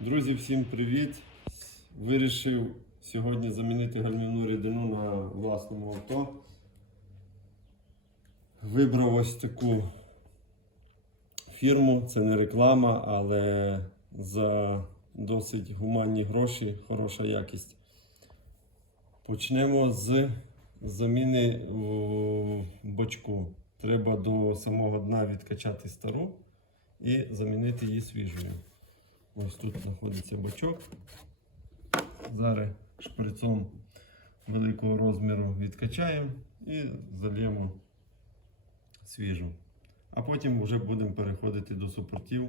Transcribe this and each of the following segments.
Друзі, всім привіт! Вирішив сьогодні замінити гальмівну рідину на власному авто. Вибрав ось таку фірму, це не реклама, але за досить гуманні гроші, хороша якість. Почнемо з заміни бочку. Треба до самого дна відкачати стару і замінити її свіжою. Ось тут знаходиться бачок. Зараз шприцом великого розміру відкачаємо і зальємо свіжу. А потім вже будемо переходити до супортів.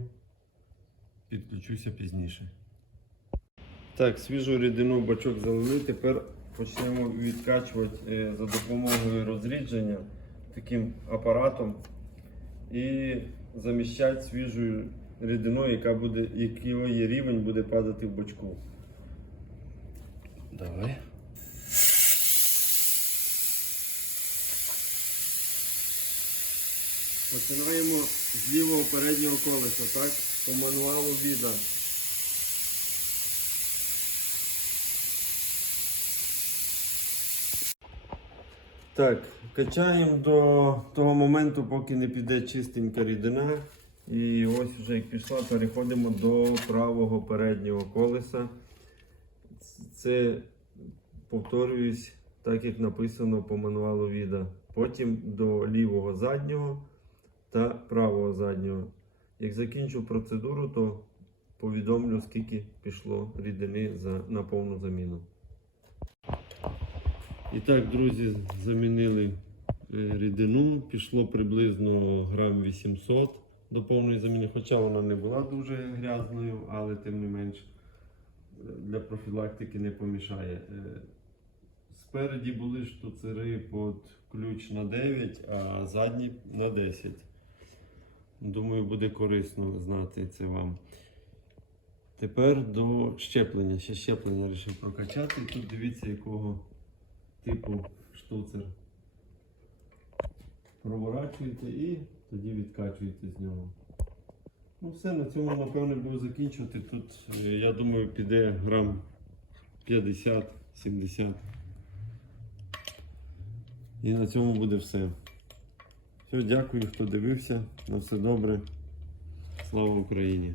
Підключуся пізніше. Так, свіжу рідину бачок залили. Тепер почнемо відкачувати е, за допомогою розрідження таким апаратом і заміщати свіжою рідиною, яка буде, якої рівень буде падати в бочку. Давай. Починаємо з лівого переднього колеса, так? По мануалу віда. Так, качаємо до того моменту, поки не піде чистенька рідина. І ось вже як пішла, переходимо до правого переднього колеса. Це повторююсь, так як написано по мануалу віда. Потім до лівого заднього та правого заднього. Як закінчу процедуру, то повідомлю, скільки пішло рідини за, на повну заміну. І так, друзі, замінили е, рідину. Пішло приблизно грам 800 до повної заміни, хоча вона не була дуже грязною, але тим не менш е, для профілактики не помішає. Е, Спереді були штуцери під ключ на 9, а задні на 10. Думаю, буде корисно знати це вам. Тепер до щеплення. Ще щеплення вирішив прокачати. Тут дивіться, якого типу штуцер. Проворачуєте і тоді відкачуєте з нього. Ну все, на цьому напевно буду закінчувати. Тут, е, я думаю, піде грам 50-70. І на цьому буде все. Все, дякую, хто дивився. На все добре. Слава Україні!